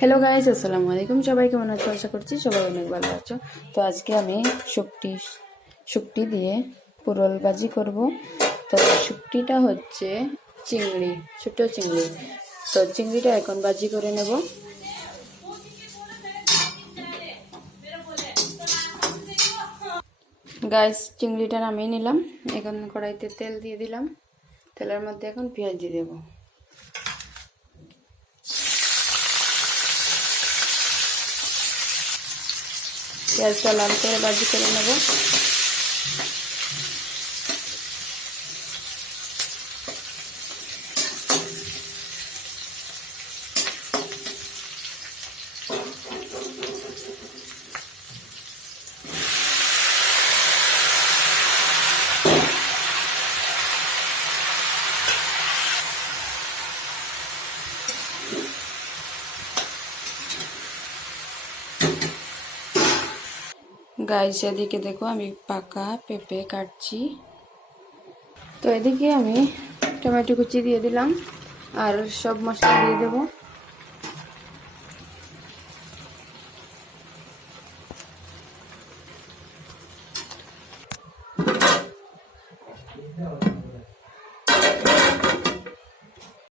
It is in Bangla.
হ্যালো গাইস, আসসালামু আলাইকুম। সবাই কেমন আছো? আশা করছি সবাই অনেক ভালো আছো। তো আজকে আমি শুকটি দিয়ে পুরল ভাজি করব। তো শুকটিটা হচ্ছে চিংড়ি, ছোট চিংড়ি। তো চিংড়িটা এখন ভাজি করে নেব। গাইস, চিংড়িটা নামিয়ে নিলাম। এখন কড়াইতে তেল দিয়ে দিলাম। তেলের মধ্যে এখন পেঁয়াজ দিয়ে দেবো। পেঁয়াজটা লাল করে ভাজি করে নেব। গাইস, এদিকে দেখো আমি পাকা পেঁপে কাটছি। তো এদিকে আমি টমেটো কুচি দিয়ে দিলাম আর সব মশলা দিয়ে দেব।